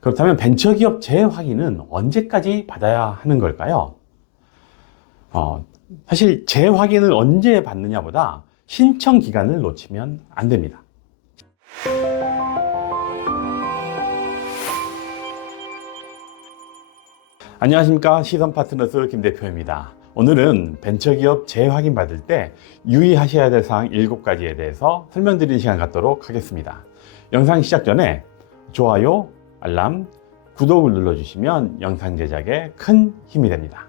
그렇다면 벤처기업 재확인은 언제까지 받아야 하는 걸까요? 사실 재확인을 언제 받느냐보다 신청 기간을 놓치면 안 됩니다. 안녕하십니까, 시선파트너스 김 대표입니다. 오늘은 벤처기업 재확인 받을 때 유의하셔야 될 사항 7가지에 대해서 설명드리는 시간 갖도록 하겠습니다. 영상 시작 전에 좋아요, 알람, 구독을 눌러주시면 영상 제작에 큰 힘이 됩니다.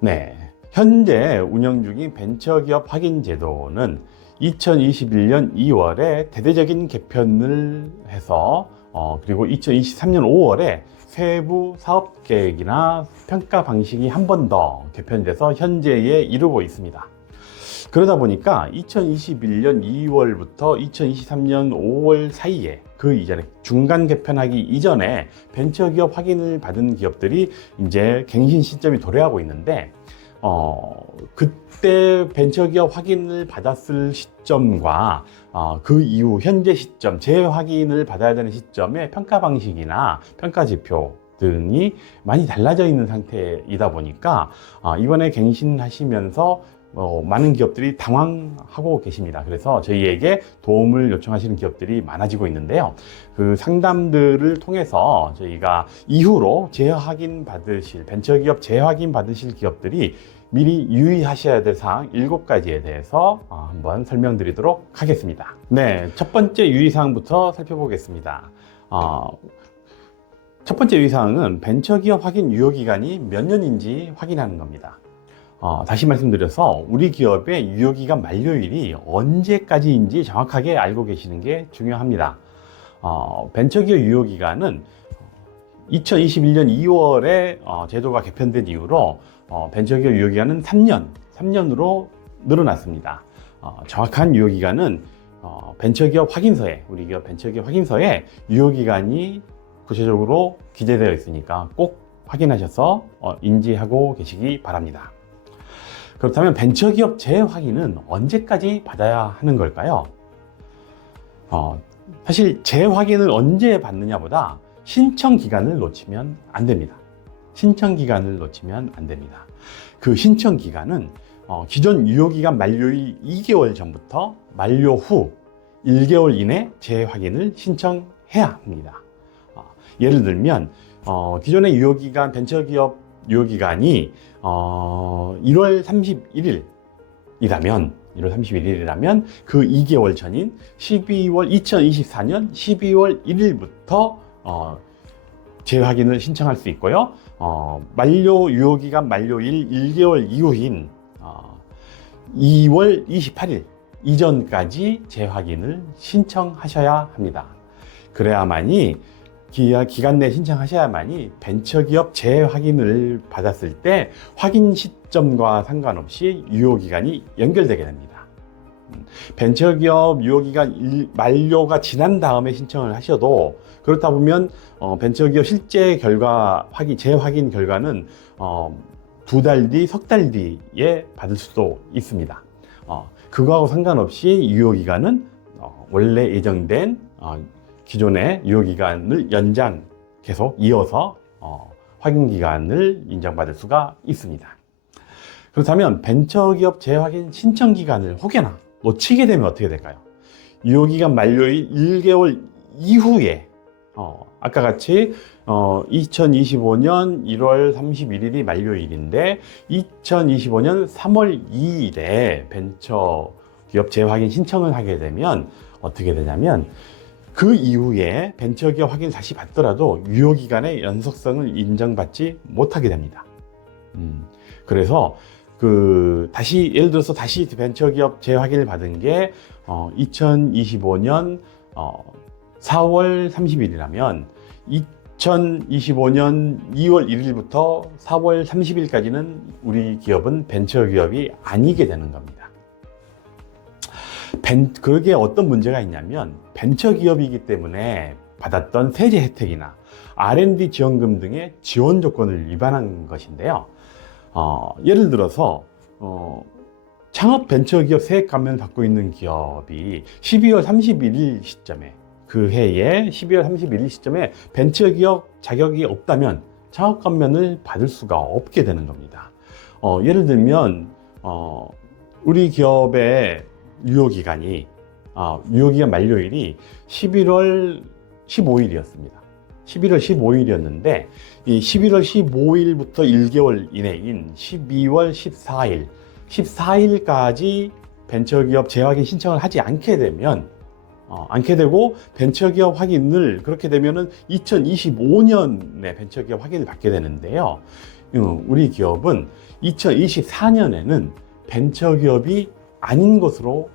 네, 현재 운영 중인 벤처기업 확인 제도는 2021년 2월에 대대적인 개편을 해서 그리고 2023년 5월에 세부 사업 계획이나 평가 방식이 한 번 더 개편돼서 현재에 이르고 있습니다. 그러다 보니까 2021년 2월부터 2023년 5월 사이에 그 이전에 중간 개편하기 이전에 벤처기업 확인을 받은 기업들이 이제 갱신 시점이 도래하고 있는데 그때 벤처기업 확인을 받았을 시점과 그 이후 현재 시점, 재확인을 받아야 되는 시점의 평가 방식이나 평가 지표 등이 많이 달라져 있는 상태이다 보니까 이번에 갱신하시면서 많은 기업들이 당황하고 계십니다. 그래서 저희에게 도움을 요청하시는 기업들이 많아지고 있는데요. 그 상담들을 통해서 저희가 이후로 재확인 받으실, 벤처기업 재확인 받으실 기업들이 미리 유의하셔야 될 사항 7가지에 대해서 한번 설명드리도록 하겠습니다. 네, 첫 번째 유의사항부터 살펴보겠습니다. 첫 번째 유의사항은 벤처기업 확인 유효기간이 몇 년인지 확인하는 겁니다. 다시 말씀드려서 우리 기업의 유효기간 만료일이 언제까지인지 정확하게 알고 계시는 게 중요합니다. 벤처기업 유효기간은 2021년 2월에 제도가 개편된 이후로 벤처기업 유효기간은 3년으로 늘어났습니다. 정확한 유효기간은 벤처기업 확인서에, 우리 기업 벤처기업 확인서에 유효기간이 구체적으로 기재되어 있으니까 꼭 확인하셔서 인지하고 계시기 바랍니다. 그렇다면 벤처기업 재확인은 언제까지 받아야 하는 걸까요? 사실 재확인을 언제 받느냐보다 신청 기간을 놓치면 안 됩니다. 신청 기간을 놓치면 안 됩니다. 그 신청 기간은 기존 유효기간 만료일 2개월 전부터 만료 후 1개월 이내 재확인을 신청해야 합니다. 예를 들면 기존의 유효기간, 벤처기업 유효기간이 1월 31일이라면 그 2개월 전인 2024년 12월 1일부터 재확인을 신청할 수 있고요. 만료 유효기간 만료일 1개월 이후인 2월 28일 이전까지 재확인을 신청하셔야 합니다. 그래야만이 기간 내 신청하셔야만이 벤처기업 재확인을 받았을 때 확인 시점과 상관없이 유효기간이 연결되게 됩니다. 벤처기업 유효기간 만료가 지난 다음에 신청을 하셔도 그렇다 보면 벤처기업 실제 결과 재확인 결과는 2달 뒤, 3달 뒤에 받을 수도 있습니다. 그거하고 상관없이 유효기간은 원래 예정된 기존의 유효기간을 계속 이어서 확인기간을 인정받을 수가 있습니다. 그렇다면 벤처기업 재확인 신청기간을 혹여나 놓치게 되면 어떻게 될까요? 유효기간 만료일 1개월 이후에 아까 같이 2025년 1월 31일이 만료일인데 2025년 3월 2일에 벤처기업 재확인 신청을 하게 되면 어떻게 되냐면 그 이후에 벤처기업 확인을 다시 받더라도 유효기간의 연속성을 인정받지 못하게 됩니다. 그래서 예를 들어서 다시 벤처기업 재확인을 받은 게 2025년 4월 30일이라면 2025년 2월 1일부터 4월 30일까지는 우리 기업은 벤처기업이 아니게 되는 겁니다. 그게 어떤 문제가 있냐면 벤처기업이기 때문에 받았던 세제 혜택이나 R&D 지원금 등의 지원 조건을 위반한 것인데요. 예를 들어서 창업 벤처기업 세액 감면을 받고 있는 기업이 12월 31일 시점에 그 해에 12월 31일 시점에 벤처기업 자격이 없다면 창업감면을 받을 수가 없게 되는 겁니다. 예를 들면 우리 기업의 유효기간이 유효기간 만료일이 11월 15일이었습니다. 11월 15일이었는데 이 11월 15일부터 1개월 이내인 12월 14일까지 벤처기업 재확인 신청을 하지 않게 되면 않게 되고 벤처기업 확인을 그렇게 되면은 2025년에 벤처기업 확인을 받게 되는데요. 우리 기업은 2024년에는 벤처기업이 아닌 것으로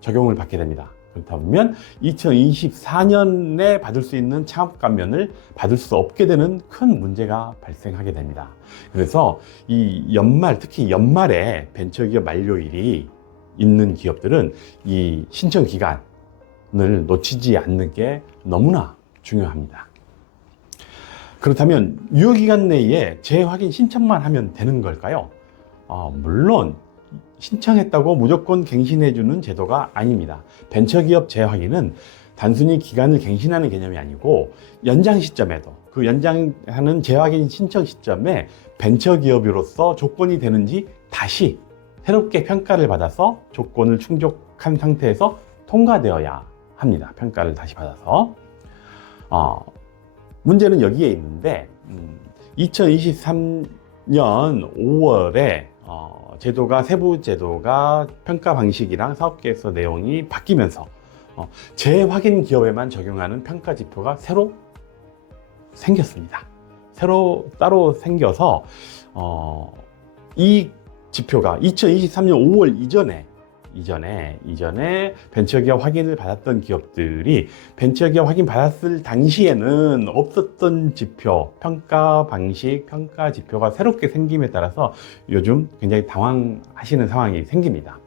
적용을 받게 됩니다. 그렇다 보면 2024년에 받을 수 있는 창업감면을 받을 수 없게 되는 큰 문제가 발생하게 됩니다. 그래서 이 연말, 특히 연말에 벤처기업 만료일이 있는 기업들은 이 신청 기간을 놓치지 않는 게 너무나 중요합니다. 그렇다면 유효기간 내에 재확인 신청만 하면 되는 걸까요? 물론 신청했다고 무조건 갱신해주는 제도가 아닙니다. 벤처기업 재확인은 단순히 기간을 갱신하는 개념이 아니고 연장 시점에도 그 연장하는 재확인 신청 시점에 벤처기업으로서 조건이 되는지 다시 새롭게 평가를 받아서 조건을 충족한 상태에서 통과되어야 합니다. 평가를 다시 받아서. 문제는 여기에 있는데 2023년 5월에 세부 제도가 평가 방식이랑 사업계획서 내용이 바뀌면서 재확인 기업에만 적용하는 평가 지표가 새로 생겼습니다. 새로 따로 생겨서 이 지표가 2023년 5월 이전에 벤처기업 확인을 받았던 기업들이 벤처기업 확인 받았을 당시에는 없었던 지표, 평가 방식, 평가 지표가 새롭게 생김에 따라서 요즘 굉장히 당황하시는 상황이 생깁니다.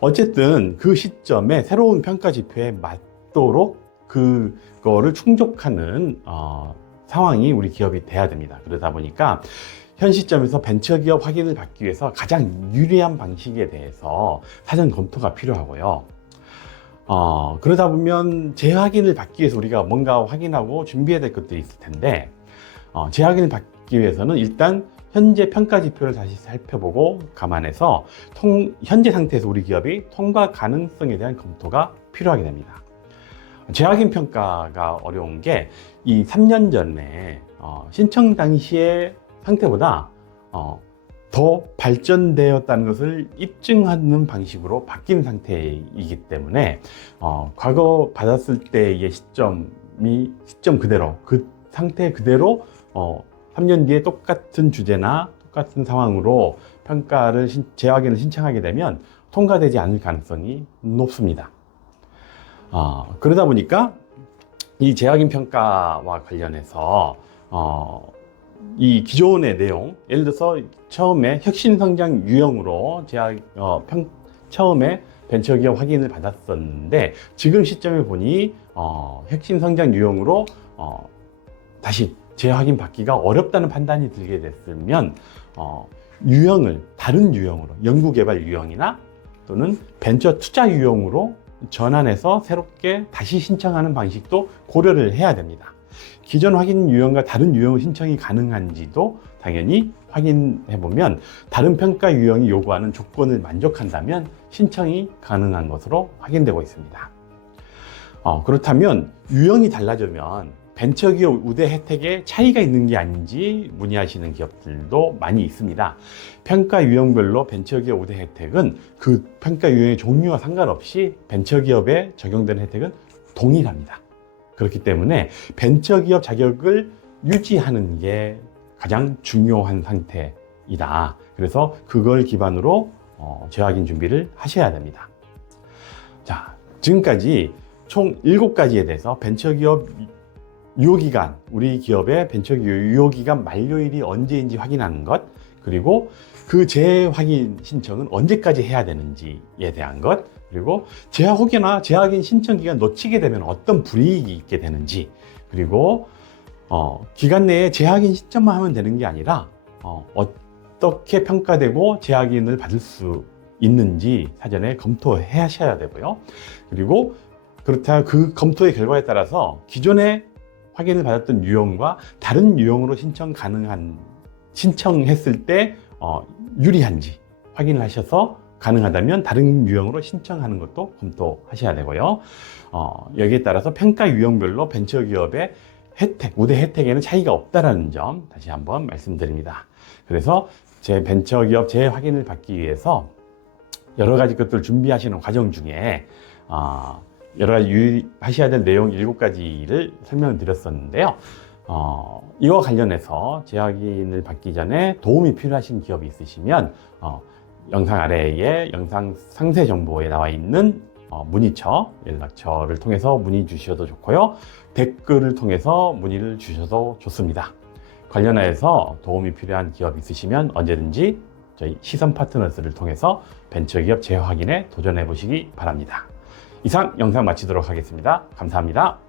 어쨌든 그 시점에 새로운 평가 지표에 맞도록 그거를 충족하는 상황이 우리 기업이 돼야 됩니다. 그러다 보니까 현 시점에서 벤처기업 확인을 받기 위해서 가장 유리한 방식에 대해서 사전 검토가 필요하고요. 그러다 보면 재확인을 받기 위해서 우리가 뭔가 확인하고 준비해야 될 것들이 있을 텐데 재확인을 받기 위해서는 일단 현재 평가 지표를 다시 살펴보고 감안해서 현재 상태에서 우리 기업이 통과 가능성에 대한 검토가 필요하게 됩니다. 재확인 평가가 어려운 게 이 3년 전에 신청 당시에 상태보다 더 발전되었다는 것을 입증하는 방식으로 바뀐 상태이기 때문에 과거 받았을 때의 시점 그대로 그 상태 그대로 3년 뒤에 똑같은 주제나 똑같은 상황으로 재확인을 신청하게 되면 통과되지 않을 가능성이 높습니다. 그러다 보니까 이 재확인 평가와 관련해서 이 기존의 내용, 예를 들어서 처음에 혁신성장 유형으로 처음에 벤처기업 확인을 받았었는데 지금 시점에 보니 혁신성장 유형으로 다시 재확인 받기가 어렵다는 판단이 들게 됐으면 유형을 다른 유형으로 연구개발 유형이나 또는 벤처 투자 유형으로 전환해서 새롭게 다시 신청하는 방식도 고려를 해야 됩니다. 기존 확인 유형과 다른 유형을 신청이 가능한지도 당연히 확인해보면 다른 평가 유형이 요구하는 조건을 만족한다면 신청이 가능한 것으로 확인되고 있습니다. 그렇다면 유형이 달라지면 벤처기업 우대 혜택에 차이가 있는 게 아닌지 문의하시는 기업들도 많이 있습니다. 평가 유형별로 벤처기업 우대 혜택은 그 평가 유형의 종류와 상관없이 벤처기업에 적용되는 혜택은 동일합니다. 그렇기 때문에 벤처기업 자격을 유지하는 게 가장 중요한 상태이다. 그래서 그걸 기반으로 재확인 준비를 하셔야 됩니다. 자, 지금까지 총 7가지에 대해서 벤처기업 유효기간, 우리 기업의 벤처기업 유효기간 만료일이 언제인지 확인하는 것, 그리고 그 재확인 신청은 언제까지 해야 되는지에 대한 것, 그리고 혹여나 재확인 신청 기간 놓치게 되면 어떤 불이익이 있게 되는지, 그리고 기간 내에 재확인 신청만 하면 되는 게 아니라 어떻게 평가되고 재확인을 받을 수 있는지 사전에 검토해 하셔야 되고요. 그리고 그렇다 그 검토의 결과에 따라서 기존에 확인을 받았던 유형과 다른 유형으로 신청했을 때 유리한지 확인을 하셔서 가능하다면 다른 유형으로 신청하는 것도 검토하셔야 되고요. 여기에 따라서 평가 유형별로 벤처기업의 우대 혜택에는 차이가 없다는 점 다시 한번 말씀드립니다. 그래서 제 벤처기업 재확인을 받기 위해서 여러 가지 것들을 준비하시는 과정 중에 여러 가지 유의하셔야 될 내용 7가지를 설명을 드렸었는데요. 이와 관련해서 재확인을 받기 전에 도움이 필요하신 기업이 있으시면 영상 아래에 영상 상세 정보에 나와 있는 문의처, 연락처를 통해서 문의 주셔도 좋고요. 댓글을 통해서 문의를 주셔도 좋습니다. 관련하여서 도움이 필요한 기업 있으시면 언제든지 저희 시선 파트너스를 통해서 벤처기업 재확인에 도전해 보시기 바랍니다. 이상 영상 마치도록 하겠습니다. 감사합니다.